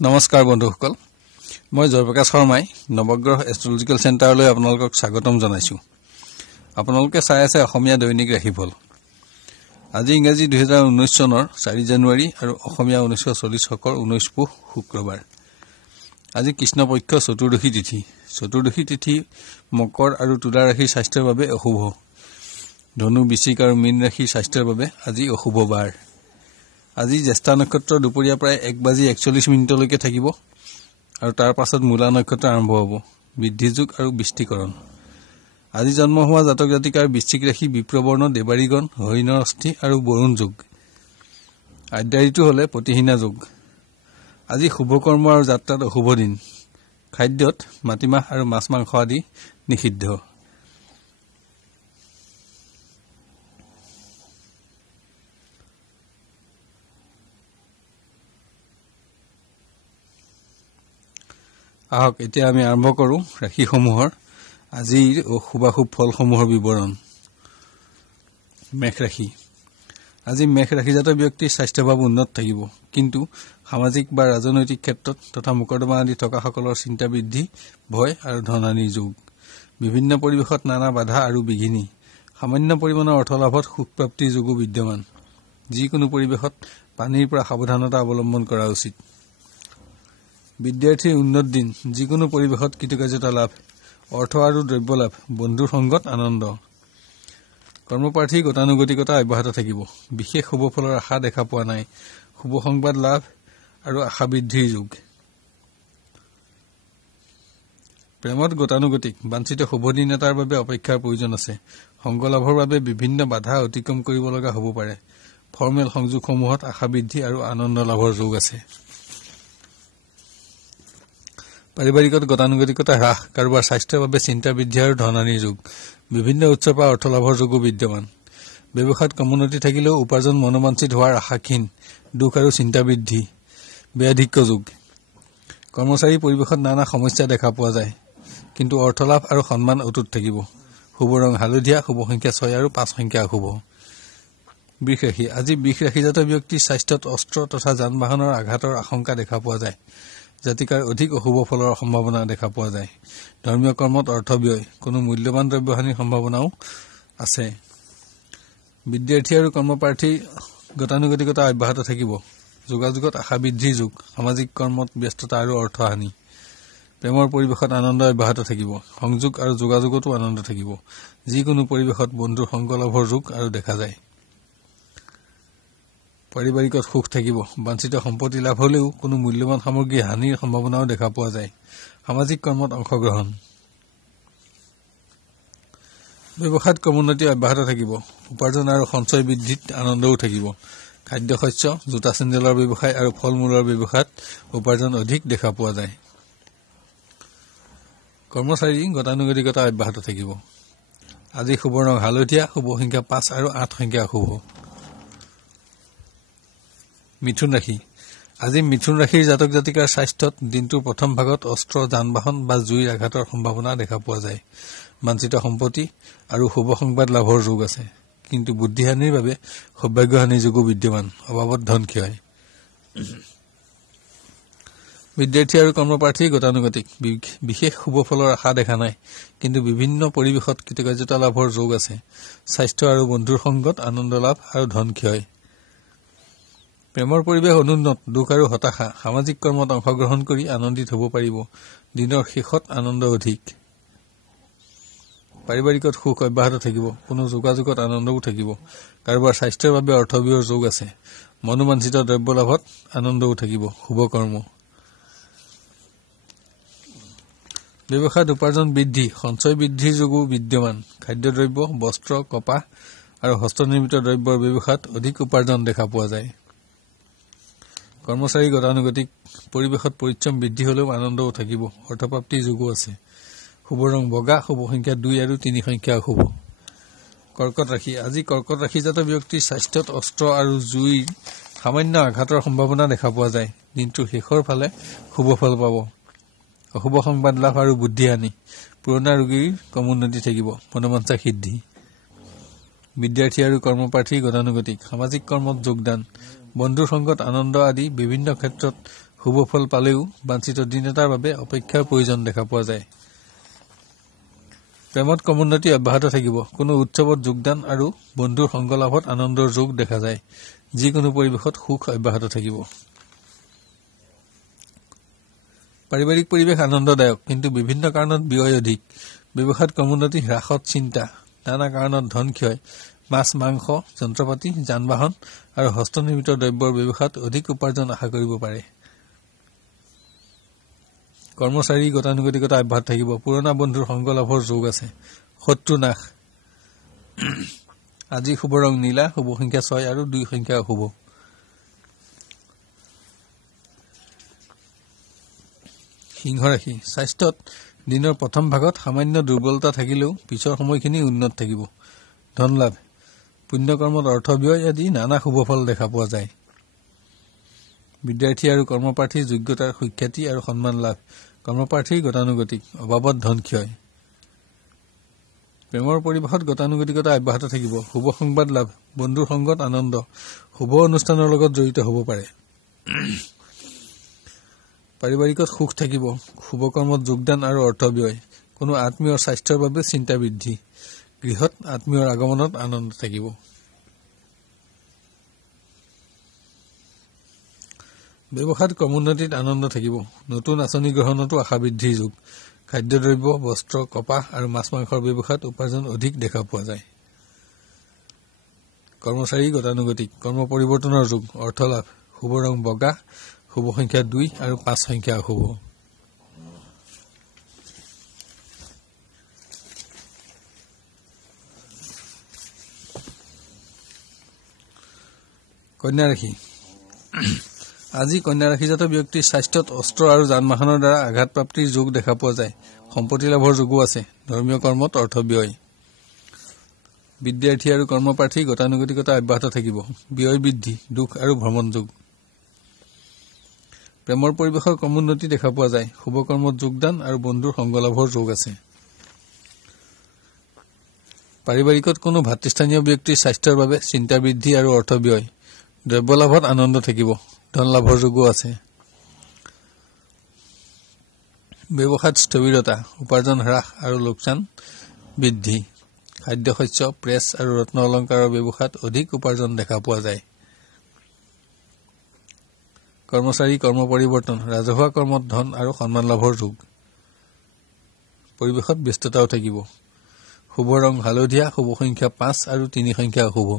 নমস্কাৰ বন্ধুসকল, মই জয়প্ৰকাশ শৰ্মাই নৱগ্ৰহ এষ্ট্ৰলজিকেল চেণ্টাৰলৈ আপোনালোকক স্বাগতম জনাইছোঁ। আপোনালোকে চাই আছে অসমীয়া দৈনিক ৰাশিফল। আজি ইংৰাজী 2019 চনৰ 4 জানুৱাৰী আৰু অসমীয়া 1940 শকৰ 19 পুহ শুক্ৰবাৰ। আজি কৃষ্ণপক্ষ চতুৰ্দশী তিথি। চতুৰ্দশী তিথি মকৰ আৰু তুলা ৰাশিৰ স্বাস্থ্যৰ বাবে অশুভ। ধনু, বৃশ্চিক আৰু মীন ৰাশিৰ স্বাস্থ্যৰ বাবে আজি অশুভ বাৰ। আজি জ্যেষ্ঠা নক্ষত্ৰ দুপৰীয়া প্ৰায় 1:41 থাকিব আৰু তাৰ পাছত মূলা নক্ষত্ৰ আৰম্ভ হ'ব। বৃদ্ধি যোগ আৰু বৃষ্টিকৰণ। আজি জন্ম হোৱা জাতক জাতিকাৰ বৃশ্চিক ৰাশি, বিপ্ৰবৰ্ণ, দেৱাৰীগণ, হৰিণৰ অস্থি আৰু বৰুণ যোগ। আদ্যাৰিটো হ'লে প্ৰতিহীনা যোগ। আজি শুভকৰ্ম আৰু যাত্ৰাত অশুভ দিন। খাদ্যত মাটিমাহ আৰু মাছ মাংস আদি নিষিদ্ধ। আহক এতিয়া আমি আৰম্ভ কৰোঁ ৰাশিসমূহৰ আজিৰ শুভাশুভ ফলসমূহৰ বিৱৰণ। মেষ ৰাশি। আজি মেষ ৰাশিজাত ব্যক্তিৰ স্বাস্থ্যভাৱ উন্নত থাকিব, কিন্তু সামাজিক বা ৰাজনৈতিক ক্ষেত্ৰত তথা মোকৰ্দমা আদি থকাসকলৰ চিন্তা বৃদ্ধি, ভয় আৰু ধনানিৰ যোগ। বিভিন্ন পৰিৱেশত নানা বাধা আৰু বিঘিনি। সামান্য পৰিমাণৰ অৰ্থলাভত সুখপ্ৰাপ্তিৰ যোগো বিদ্যমান। যিকোনো পৰিৱেশত পানীৰ পৰা সাৱধানতা অৱলম্বন কৰা উচিত। বিদ্যাৰ্থীৰ উন্নত দিন। যিকোনো পৰিৱেশত কৃতকাৰ্যতা লাভ, অৰ্থ আৰু দ্ৰব্য লাভ, বন্ধুৰ সংগত আনন্দ। কৰ্মপ্ৰাৰ্থীৰ গতানুগতিকতা অব্যাহত থাকিব। বিশেষ শুভ ফলৰ আশা দেখা পোৱা নাই। শুভ সংবাদ লাভ আৰু আশা বৃদ্ধিৰ যোগ। প্ৰেমত গতানুগতিক। বাঞ্ছিত শুভ দিন এটাৰ বাবে অপেক্ষাৰ প্ৰয়োজন আছে। সংগ লাভৰ বাবে বিভিন্ন বাধা অতিক্ৰম কৰিব লগা হ'ব পাৰে। ফৰ্মেল সংযোগসমূহত আশা বৃদ্ধি আৰু আনন্দ লাভৰ যোগ আছে। পাৰিবাৰিকত গতানুগতিকতা হ্ৰাস, কাৰোবাৰ স্বাস্থ্যৰ বাবে চিন্তা বৃদ্ধি আৰু ধনানিৰ যোগ। বিভিন্ন উৎসৰ পৰা অৰ্থলাভৰ যোগো বিদ্যমান। ব্যৱসায়ত কমোন্নতি থাকিলেও উপাৰ্জন মনোবাঞ্ছিত হোৱাৰ আশা ক্ষীণ। দুখ আৰু চিন্তা বৃদ্ধি। ব্যাধিক্য যোগ। কৰ্মচাৰী পৰিৱেশত নানা সমস্যা দেখা পোৱা যায়, কিন্তু অৰ্থলাভ আৰু সন্মান অটুট থাকিব। শুভ ৰং হালধীয়া, শুভ সংখ্যা 6 আৰু 5 সংখ্যা অশুভ। বৃষ ৰাশি। আজি বৃষ ৰাশিজাত ব্যক্তিৰ স্বাস্থ্যত অস্ত্ৰ তথা যান বাহনৰ আঘাতৰ আশংকা দেখা পোৱা যায়। জাতিকাৰ অধিক অশুভ ফলৰ সম্ভাৱনা দেখা পোৱা যায়। ধৰ্মীয় কৰ্মত অৰ্থ ব্যয়, কোনো মূল্যৱান দ্ৰব্যহানিৰ সম্ভাৱনাও আছে। বিদ্যাৰ্থী আৰু কৰ্মপ্ৰাৰ্থীৰ গতানুগতিকতা অব্যাহত থাকিব। যোগাযোগত আশা বৃদ্ধিৰ যোগ। সামাজিক কৰ্মত ব্যস্ততা আৰু অৰ্থহানি। প্ৰেমৰ পৰিৱেশত আনন্দ অব্যাহত থাকিব। সংযোগ আৰু যোগাযোগতো আনন্দ থাকিব। যিকোনো পৰিৱেশত বন্ধুৰ সংগ লাভৰ যোগ আৰু দেখা যায়। পাৰিবাৰিকত সুখ থাকিব। বাঞ্ছিত সম্পত্তি লাভ হ'লেও কোনো মূল্যৱান সামগ্ৰী হানিৰ সম্ভাৱনাও দেখা পোৱা যায়। সামাজিক কৰ্মত অংশগ্ৰহণ। ব্যৱসায়ত কমোন্নতি অব্যাহত থাকিব। উপাৰ্জন আৰু সঞ্চয় বৃদ্ধিত আনন্দও থাকিব। খাদ্য শস্য, জোতা চেণ্ডেলৰ ব্যৱসায় আৰু ফল মূলৰ ব্যৱসায়ত উপাৰ্জন অধিক দেখা পোৱা যায়। কৰ্মচাৰী গতানুগতিকতা অব্যাহত থাকিব। আজি শুভ ৰং হালধীয়া, শুভ সংখ্যা 5 আৰু 8 সংখ্যা অশুভ। মিথুন ৰাশি। আজি মিথুন ৰাশিৰ জাতক জাতিকাৰ স্বাস্থ্যত দিনটোৰ প্ৰথম ভাগত অস্ত্ৰ, যান বাহন বা জুইৰ আঘাতৰ সম্ভাৱনা দেখা পোৱা যায়। বাঞ্ছিত সম্পত্তি আৰু শুভ সংবাদ লাভৰ যোগ আছে, কিন্তু বুদ্ধিহানিৰ বাবে সৌভাগ্যহানিৰ যোগো বিদ্যমান। অভাৱত ধন ক্ষয়। বিদ্যাৰ্থী আৰু কৰ্মপ্ৰাৰ্থীৰ গতানুগতিক। বিশেষ শুভ ফলৰ আশা দেখা নাই, কিন্তু বিভিন্ন পৰিৱেশত কৃতকাৰ্যতা লাভৰ যোগ আছে। স্বাস্থ্য আৰু বন্ধুৰ সংগত আনন্দ লাভ আৰু ধন ক্ষয়। প্ৰেমৰ পৰিৱেশ অনুন্নত, দুখ আৰু হতাশা। সামাজিক কৰ্মত অংশগ্ৰহণ কৰি আনন্দিত হ'ব পাৰিব। দিনৰ শেষত আনন্দ অধিক। পাৰিবাৰিকত সুখ অব্যাহত থাকিব। কোনো যোগাযোগত আনন্দও থাকিব। কাৰোবাৰ স্বাস্থ্যৰ বাবে অৰ্থব্যয়ৰ যোগ আছে। মনোবাঞ্ছিত দ্ৰব্য লাভত আনন্দও থাকিব। শুভ কৰ্ম। ব্যৱসায়ত উপাৰ্জন বৃদ্ধি, সঞ্চয় বৃদ্ধিৰ যোগো বিদ্যমান। খাদ্যদ্ৰব্য, বস্ত্ৰ, কপাহ আৰু হস্তনিৰ্মিত দ্ৰব্যৰ ব্যৱসায়ত অধিক উপাৰ্জন দেখা পোৱা যায়। কৰ্মচাৰী গতানুগতিক। পৰিৱেশত পৰিশ্ৰম বৃদ্ধি হ'লেও আনন্দও থাকিব। অৰ্থপ্ৰাপ্তিৰ যোগো আছে। শুভ ৰং বগা, শুভ সংখ্যা 2 আৰু 3 সংখ্যা অশুভ। কৰ্কট ৰাশি। আজি কৰ্কট ৰাশিজাত ব্যক্তিৰ স্বাস্থ্যত অস্ত্ৰ আৰু জুইৰ সামান্য আঘাতৰ সম্ভাৱনা দেখা পোৱা যায়। দিনটোৰ শেষৰ ফালে শুভ ফল পাব। অশুভ সংবাদ লাভ আৰু বুদ্ধিহানি। পুৰণা ৰোগীৰ কমোন্নতি থাকিব। মনোবাঞ্ছা সিদ্ধি। বিদ্যাৰ্থী আৰু কৰ্মপ্ৰাৰ্থী গতানুগতিক। সামাজিক কৰ্মত যোগদান, বন্ধুৰ সংগত আনন্দ আদি বিভিন্ন ক্ষেত্ৰত শুভ ফল পালেও বাঞ্ছিত দিন এটাৰ বাবে অপেক্ষাৰ প্ৰয়োজন দেখা পোৱা যায়। প্ৰেমত ক্ৰমোন্নতি অব্যাহত থাকিব। কোনো উৎসৱত যোগদান আৰু বন্ধুৰ সংগ লাভত আনন্দৰ যোগ দেখা যায়। যিকোনো পৰিৱেশত সুখ অব্যাহত থাকিব। পাৰিবাৰিক পৰিৱেশ আনন্দদায়ক, কিন্তু বিভিন্ন কাৰণত ব্যয় অধিক। ব্যৱসায়ত ক্ৰমোন্নতি হ্ৰাসত চিন্তা। নানা কাৰণত ধন ক্ষয়। মাছ মাংস, যন্ত্ৰপাতি, যান বাহন আৰু হস্তনিৰ্মিত দ্ৰব্যৰ ব্যৱসায়ত অধিক উপাৰ্জন আশা কৰিব পাৰে। কৰ্মচাৰী গতানুগতিকতা অব্যাহত থাকিব। পুৰণা বন্ধুৰ সংগ লাভৰ যোগ আছে। শত্ৰু নাশ। আজি শুভ ৰং নীলা, শুভ সংখ্যা 6 আৰু 2 সংখ্যা অশুভ। সিংহ ৰাশি। স্বাস্থ্যত দিনৰ প্ৰথম ভাগত সামান্য দুৰ্বলতা থাকিলেও পিছৰ সময়খিনি উন্নত থাকিব। ধন লাভ। পুণ্যকৰ্মত অৰ্থ ব্যয় আদি নানা শুভ ফল দেখা পোৱা যায়। বিদ্যাৰ্থী আৰু কৰ্মপ্ৰাৰ্থীৰ যোগ্যতাৰ সুখ্যাতি আৰু সন্মান লাভ। কৰ্মপ্ৰাৰ্থীৰ গতানুগতিক, অভাৱত ধন ক্ষয়। প্ৰেমৰ পৰিৱেশত গতানুগতিকতা অব্যাহত থাকিব। শুভ সংবাদ লাভ। বন্ধুৰ সংগত আনন্দ। শুভ অনুষ্ঠানৰ লগত জড়িত হ'ব পাৰে। পাৰিবাৰিকত সুখ থাকিব। শুভ কৰ্মত যোগদান আৰু অৰ্থ ব্যয়। কোনো আত্মীয়ৰ স্বাস্থ্যৰ বাবে চিন্তা বৃদ্ধি। গৃহত আত্মীয়ৰ আগমনত আনন্দ থাকিব। ব্যৱসায়ত ক্ৰমোন্নতিত আনন্দ থাকিব। নতুন আঁচনি গ্ৰহণতো আশা বৃদ্ধিৰ যুগ। খাদ্যদ্ৰব্য, বস্ত্ৰ, কপাহ আৰু মাছ মাংসৰ ব্যৱসায়ত উপাৰ্জন অধিক দেখা পোৱা যায়। কৰ্মচাৰী গতানুগতিক, কৰ্ম পৰিৱৰ্তনৰ যুগ। অৰ্থ লাভ। শুভ ৰং বগা, শুভ সংখ্যা 2 আৰু 5 সংখ্যা অশুভ। কন্যা ৰাশি। আজি কন্যা ৰাশিজাত ব্যক্তিৰ স্বাস্থ্যত অস্ত্ৰ আৰু যান বাহনৰ দ্বাৰা আঘাতপ্ৰাপ্তিৰ যোগ দেখা পোৱা যায়। সম্পত্তি লাভৰ যোগো আছে। ধৰ্মীয় কৰ্মত অৰ্থ ব্যয়। বিদ্যাৰ্থী আৰু কৰ্মপ্ৰাৰ্থী গতানুগতিকতা অব্যাহত থাকিব। ব্যয় বৃদ্ধি, দুখ আৰু ভ্ৰমণ যোগ। প্ৰেমৰ পৰিৱেশৰ ক্ৰমোন্নতি দেখা পোৱা যায়। শুভ কৰ্মত যোগদান আৰু বন্ধুৰ সংগ লাভৰ যোগ আছে। পাৰিবাৰিকত কোনো ভাতৃস্থানীয় ব্যক্তিৰ স্বাস্থ্যৰ বাবে চিন্তা বৃদ্ধি আৰু অৰ্থ ব্যয়। দ্ৰব্য লাভত আনন্দ থাকিব। ধন লাভৰ যোগো আছে। ব্যৱসায়ত স্থবিৰতা, উপাৰ্জন হ্ৰাস আৰু লোকচান বৃদ্ধি। খাদ্যশস্য, প্ৰেছ আৰু ৰত্ন অলংকাৰৰ ব্যৱসায়ত অধিক উপাৰ্জন দেখা পোৱা যায়। কৰ্মচাৰী কৰ্ম পৰিৱৰ্তন, ৰাজহুৱা কৰ্মত ধন আৰু সন্মান লাভৰ যোগ। পৰিৱেশত ব্যস্ততাও থাকিব। শুভ ৰং হালধীয়া, শুভ সংখ্যা 5 আৰু 3 সংখ্যা অশুভ।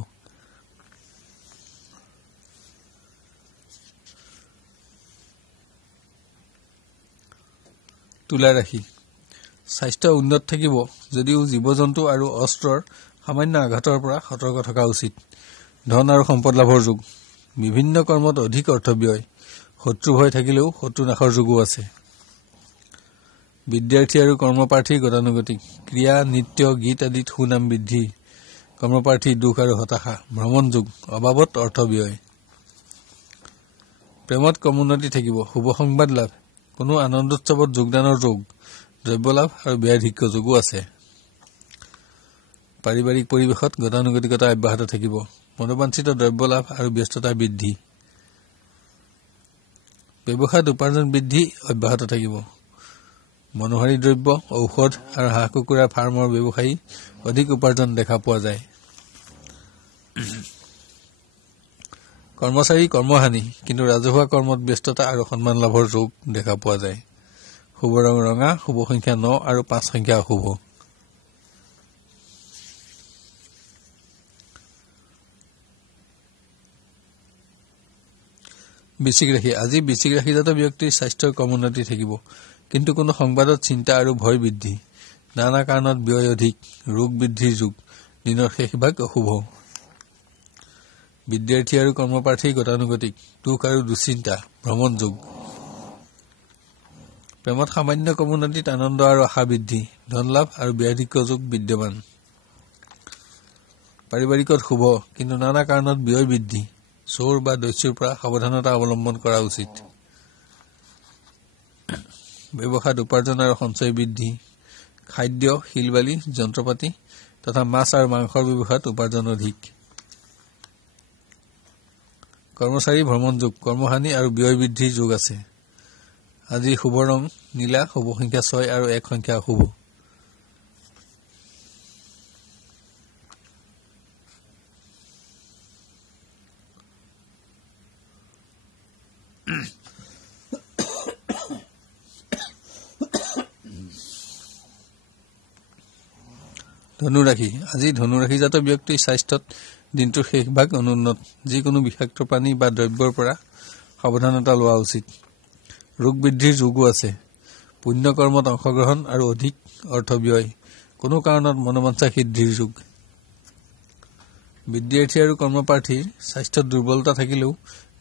তুলা ৰাশি। স্বাস্থ্য উন্নত থাকিব, যদিও জীৱ জন্তু আৰু অস্ত্ৰৰ সামান্য আঘাতৰ পৰা সতৰ্ক থকা উচিত। ধন আৰু সম্পদ লাভৰ যোগ। বিভিন্ন কৰ্মত অধিক অৰ্থ ব্যয়। শত্ৰু ভয় থাকিলেও শত্ৰু নাশৰ যোগো আছে। বিদ্যাৰ্থী আৰু কৰ্মপ্ৰাৰ্থীৰ গতানুগতিক, ক্ৰীড়া, নৃত্য, গীত আদিত সুনাম বৃদ্ধি। কৰ্মপ্ৰাৰ্থীৰ দুখ আৰু হতাশা। ভ্ৰমণ যোগ, অবাবত অৰ্থ ব্যয়। প্ৰেমত ক্ৰমোন্নতি থাকিব। শুভ সংবাদ লাভ। কোনো আনন্দোৎসৱত যোগদানৰ যোগ। দ্ৰব্য লাভ আৰু ব্যাধিক্য যোগো আছে। পাৰিবাৰিক পৰিৱেশত গতানুগতিকতা অব্যাহত থাকিব। মনোবাঞ্ছিত দ্ৰব্য লাভ আৰু ব্যস্ততা বৃদ্ধি। ব্যৱসায়ত উপাৰ্জন বৃদ্ধি অব্যাহত থাকিব। মনোহাৰী দ্ৰব্য, ঔষধ আৰু হাঁহ কুকুৰাৰ ফাৰ্মৰ ব্যৱসায়ী অধিক উপাৰ্জন দেখা পোৱা যায়। কৰ্মচাৰী কৰ্মহানি, কিন্তু ৰাজহুৱা কৰ্মত ব্যস্ততা আৰু সন্মান লাভৰ যোগ দেখা পোৱা যায়। শুভ ৰং ৰঙা, শুভ সংখ্যা 9 আৰু 5 সংখ্যা অশুভ। বৃশ্চিক ৰাশি। আজি বৃশ্চিক ৰাশিজাত ব্যক্তিৰ স্বাস্থ্যৰ ক্ৰমোন্নতি থাকিব, কিন্তু কোনো সংবাদত চিন্তা আৰু ভয় বৃদ্ধি। নানা কাৰণত ব্যয় অধিক। ৰোগ বৃদ্ধিৰ যুগ। দিনৰ শেষ ভাগ অশুভ। বিদ্যাৰ্থী আৰু কৰ্মপ্ৰাৰ্থী গতানুগতিক, দুখ আৰু দুশ্চিন্তা, ভ্ৰমণ যোগ। প্ৰেমত সামান্য ক্ৰমোন্নতিত আনন্দ আৰু আশা বৃদ্ধি। ধন লাভ আৰু ব্যাধিক্য যোগ বিদ্যমান। পাৰিবাৰিকত শুভ, কিন্তু নানা কাৰণত ব্যয় বৃদ্ধি। চোৰ বা দস্যুৰ পৰা সাৱধানতা অৱলম্বন কৰা উচিত। ব্যৱসায়ত উপাৰ্জন আৰু সঞ্চয় বৃদ্ধি। খাদ্য, শিলবালি, যন্ত্ৰপাতি তথা মাছ আৰু মাংসৰ ব্যৱসায়ত উপাৰ্জন অধিক। কৰ্মচাৰী ভ্ৰমণ যোগ, কৰ্মহানি আৰু ব্যয় বৃদ্ধিৰ যোগ আছে। আজি শুভ ৰং নীলা, শুভ সংখ্যা 6 আৰু 1 সংখ্যা শুভ। ধনুৰাশি আজি ধনুৰাশিজাত ব্যক্তিৰ স্বাস্থ্যত দিনটোৰ শেষভাগ অনুন্নত। যিকোনো বিষাক্ত পানী বা দ্ৰব্যৰ পৰা সাৱধানতা লোৱা উচিত। ৰোগ বৃদ্ধিৰ যোগো আছে। পুণ্য কৰ্মত অংশগ্ৰহণ আৰু অধিক অৰ্থ ব্যয়। কোনো কাৰণত মনোবাঞ্ছা সিদ্ধিৰ যোগ। বিদ্যাৰ্থী আৰু কৰ্মপ্ৰাৰ্থীৰ স্বাস্থ্যত দুৰ্বলতা থাকিলেও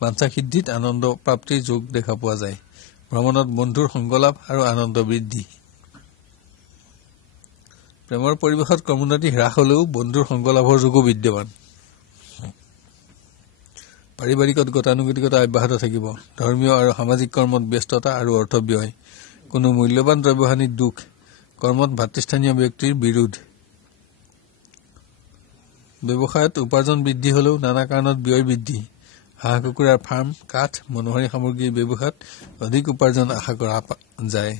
বাঞ্ছা সিদ্ধিত আনন্দ প্ৰাপ্তিৰ যোগ দেখা পোৱা যায়। ভ্ৰমণত বন্ধুৰ সংগলাভ আৰু আনন্দ বৃদ্ধি। প্ৰেমৰ পৰিৱেশত ক্ৰমোন্নতি হ্ৰাস হলেও বন্ধুৰ সংগলাভৰ যোগো বিদ্যমান। পাৰিবাৰিকত গতানুগতিকতা অব্যাহত থাকিব। ধৰ্মীয় আৰু সামাজিক কৰ্মত ব্যস্ততা আৰু অৰ্থ ব্যয়। কোনো মূল্যৱান দ্ৰব্যহানিৰ দুখ। কৰ্মত ভাতৃস্থানীয় ব্যক্তিৰ বিৰোধ। ব্যৱসায়ত উপাৰ্জন বৃদ্ধি হলেও নানা কাৰণত ব্যয় বৃদ্ধি। হাঁহ কুকুৰাৰ ফাৰ্ম, কাঠ, মনোহাৰী সামগ্ৰীৰ ব্যৱসায়ত অধিক উপাৰ্জন আশা কৰা যায়।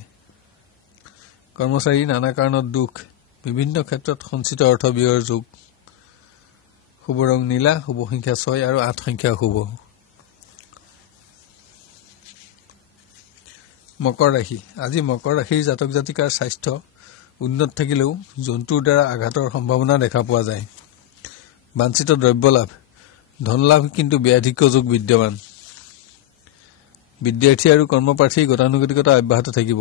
কৰ্মচাৰীৰ নানা কাৰণত দুখ। বিভিন্ন ক্ষেত্ৰত সঞ্চিত অৰ্থ ব্যয়ৰ যোগ। শুভ ৰং নীলা, শুভ সংখ্যা 6 আৰু 8 সংখ্যা শুভ। মকৰ ৰাশি আজি মকৰ ৰাশিৰ জাতক জাতিকাৰ স্বাস্থ্য উন্নত থাকিলেও জন্তুৰ দ্বাৰা আঘাতৰ সম্ভাৱনা দেখা পোৱা যায়। বাঞ্ছিত দ্ৰব্য লাভ। ধন লাভ কিন্তু ব্যাধিক্য যোগ বিদ্যমান। বিদ্যাৰ্থী আৰু কৰ্মপ্ৰাৰ্থীৰ গতানুগতিকতা অব্যাহত থাকিব।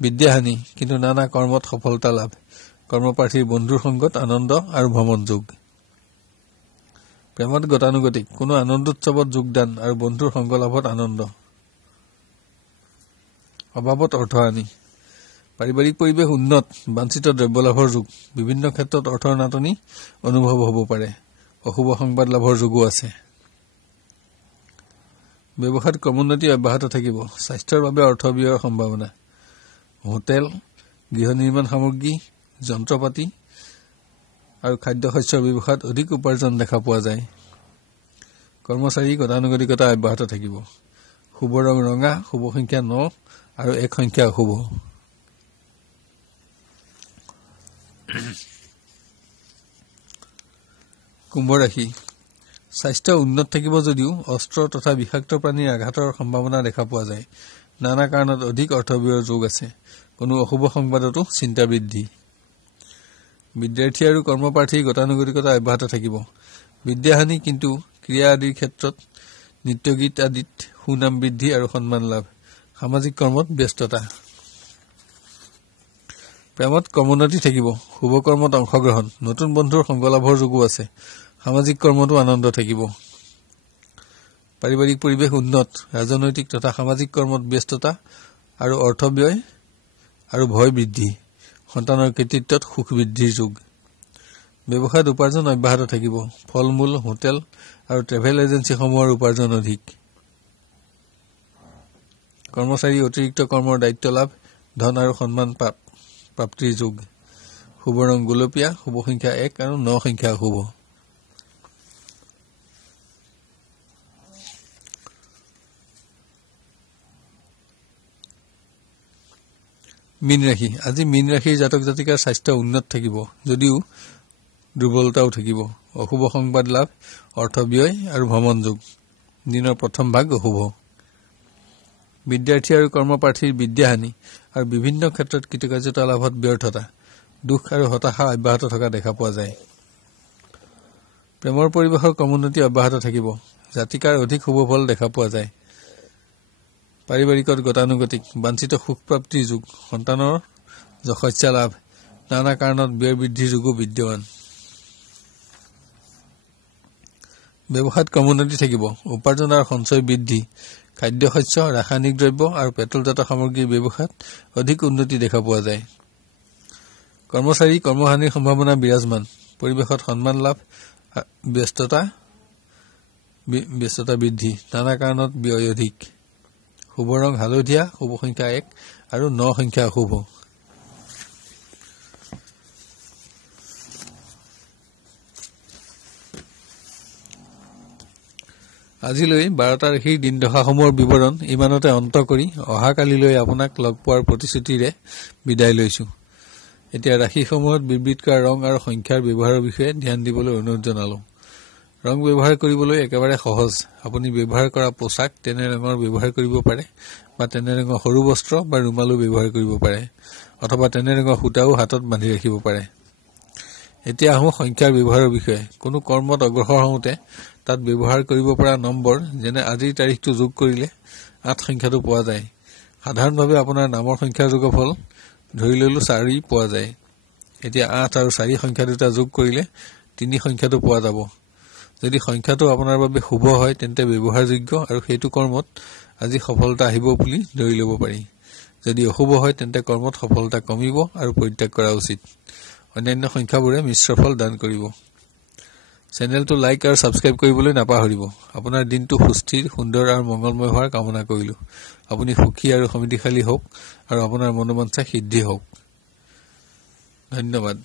বিদ্যাহানি কিন্তু নানা কৰ্মত সফলতা লাভ। কৰ্মপ্ৰাৰ্থীৰ বন্ধুৰ সংগত আনন্দ আৰু ভ্ৰমণ যোগ। প্ৰেমত গতানুগতিক। কোনো আনন্দোৎসৱত যোগদান আৰু বন্ধুৰ সংগলাভত আনন্দ। অভাৱত অৰ্থহানি। পাৰিবাৰিক পৰিৱেশ উন্নত। বাঞ্ছিত দ্ৰব্য লাভৰ যোগ। বিভিন্ন ক্ষেত্ৰত অৰ্থৰ নাটনি অনুভৱ হ'ব পাৰে। অশুভ সংবাদ লাভৰ যোগো আছে। ব্যৱসায়ত ক্ৰমোন্নতি অব্যাহত থাকিব। স্বাস্থ্যৰ বাবে অৰ্থ ব্যয়ৰ সম্ভাৱনা। হোটেল, গৃহ নিৰ্মাণ সামগ্ৰী, যন্ত্ৰপাতি আৰু খাদ্য শস্যৰ ব্যৱসায়ত অধিক উপাৰ্জন দেখা পোৱা যায়। কৰ্মচাৰী গতানুগতিকতা অব্যাহত থাকিব। শুভ ৰং ৰঙা, শুভ সংখ্যা 9 আৰু 1 সংখ্যা শুভ। কুম্ভ ৰাশি স্বাস্থ্য উন্নত থাকিব যদিও অস্ত্ৰ তথা বিষাক্ত প্ৰাণীৰ আঘাতৰ সম্ভাৱনা দেখা পোৱা যায়। নানা কাৰণত অধিক অৰ্থ ব্যয়ৰ যোগ আছে। কোনো অশুভ সংবাদতো চিন্তা বৃদ্ধি। বিদ্যাৰ্থী আৰু কৰ্মপ্ৰাৰ্থীৰ গতানুগতিকতা অব্যাহত থাকিব। বিদ্যাহানি কিন্তু ক্ৰীড়া আদিৰ ক্ষেত্ৰত নৃত্য গীত আদিত সুনাম বৃদ্ধি আৰু সন্মান লাভ। সামাজিক কৰ্মত ব্যস্ততা। প্ৰেমত ক্ৰমোন্নতি থাকিব। শুভ কৰ্মত অংশগ্ৰহণ। নতুন বন্ধুৰ সংগলাভৰ যোগো আছে। সামাজিক কৰ্মতো আনন্দ থাকিব। পাৰিবাৰিক পৰিৱেশ উন্নত। ৰাজনৈতিক তথা সামাজিক কৰ্মত ব্যস্ততা আৰু অৰ্থ ব্যয় আৰু ভয় বৃদ্ধি। সন্তানৰ কৃতিত্বত সুখ বৃদ্ধিৰ যোগ। ব্যৱসায়ত উপাৰ্জন অব্যাহত থাকিব। ফল মূল, হোটেল আৰু ট্ৰেভেল এজেঞ্চিসমূহৰ উপাৰ্জন অধিক। কৰ্মচাৰী অতিৰিক্ত কৰ্মৰ দায়িত্ব লাভ, ধন আৰু সন্মান প্ৰাপ্তিৰ যোগ। শুভ ৰং গোলপীয়া, শুভ সংখ্যা 1 আৰু 9 সংখ্যা শুভ। মীন ৰাশি আজি মীন ৰাশিৰ জাতক জাতিকাৰ স্বাস্থ্য উন্নত থাকিব যদিও দুৰ্বলতাও থাকিব। অশুভ সংবাদ লাভ, অৰ্থ ব্যয় আৰু ভ্ৰমণ যোগ। দিনৰ প্ৰথম ভাগ অশুভ। বিদ্যাৰ্থী আৰু কৰ্মপ্ৰাৰ্থীৰ বিদ্যাহানি আৰু বিভিন্ন ক্ষেত্ৰত কৃতকাৰ্যতা লাভত ব্যৰ্থতা। দুখ আৰু হতাশা অব্যাহত থকা দেখা পোৱা যায়। প্ৰেমৰ পৰিৱেশৰ ক্ৰমোন্নতি অব্যাহত থাকিব। জাতিকাৰ অধিক শুভ ফল দেখা পোৱা যায়। পাৰিবাৰিকত গতানুগতিক। বাঞ্ছিত সুখ প্ৰাপ্তিৰ যুগ। সন্তানৰ যশস্যা লাভ। নানা কাৰণত ব্যয় বৃদ্ধিৰ যোগো বিদ্যমান। ব্যৱসায়ত ক্ৰমোন্নতি থাকিব। উপাৰ্জন আৰু সঞ্চয় বৃদ্ধি। খাদ্য শস্য, ৰাসায়নিক দ্ৰব্য আৰু পেট্ৰলজাত সামগ্ৰীৰ ব্যৱসায়ত অধিক উন্নতি দেখা পোৱা যায়। কৰ্মচাৰী কৰ্মহানিৰ সম্ভাৱনা বিৰাজমান। পৰিৱেশত সন্মান লাভ, ব্যস্ততা বৃদ্ধি। নানা কাৰণত ব্যয় অধিক। শুভ ৰং হালধীয়া, শুভ সংখ্যা 1 আৰু 9 সংখ্যা শুভ। আজিলৈ 12টা ৰাশিৰ দিন দশাসমূহৰ বিৱৰণ ইমানতে অন্ত কৰি অহাকালিলৈ আপোনাক লগ পোৱাৰ প্ৰতিশ্ৰুতিৰে বিদায় লৈছো। এতিয়া ৰাশিসমূহত বিবৃত কৰা ৰং আৰু সংখ্যাৰ ব্যৱহাৰৰ বিষয়ে ধ্যান দিবলৈ অনুৰোধ জনালো। ৰং ব্যৱহাৰ কৰিবলৈ একেবাৰে সহজ। আপুনি ব্যৱহাৰ কৰা পোছাক তেনে ৰঙৰ ব্যৱহাৰ কৰিব পাৰে বা তেনে ৰঙৰ সৰু বস্ত্ৰ বা ৰুমালো ব্যৱহাৰ কৰিব পাৰে অথবা তেনে ৰঙৰ সূতাও হাতত বান্ধি ৰাখিব পাৰে। এতিয়া আহোঁ সংখ্যাৰ ব্যৱহাৰৰ বিষয়ে। কোনো কৰ্মত অগ্ৰসৰ হওঁতে তাত ব্যৱহাৰ কৰিব পৰা নম্বৰ যেনে আজিৰ তাৰিখটো যোগ কৰিলে 8 সংখ্যাটো পোৱা যায়। সাধাৰণভাৱে আপোনাৰ নামৰ সংখ্যাৰ যোগফল ধৰি ললো 4 পোৱা যায়। এতিয়া 8 আৰু 4 সংখ্যা দুটা যোগ কৰিলে 3 সংখ্যাটো পোৱা যাব। যদি সংখ্যাটো আপোনাৰ বাবে শুভ হয় তেন্তে ব্যৱহাৰযোগ্য আৰু সেইটো কৰ্মত আজি সফলতা আহিব বুলি ধৰি ল'ব পাৰি। যদি অশুভ হয় তেন্তে কৰ্মত সফলতা কমিব আৰু পৰিত্যাগ কৰা উচিত। অন্যান্য সংখ্যাবোৰে মিশ্ৰ ফল দান কৰিব। চেনেলটো লাইক আৰু ছাবস্ক্ৰাইব কৰিবলৈ নাপাহৰিব। আপোনাৰ দিনটো সুস্থিৰ, সুন্দৰ আৰু মংগলময় হোৱাৰ কামনা কৰিলো। আপুনি সুখী আৰু সমৃদ্ধিশালী হওক আৰু আপোনাৰ মনোবাঞ্ছা সিদ্ধি হওক। ধন্যবাদ।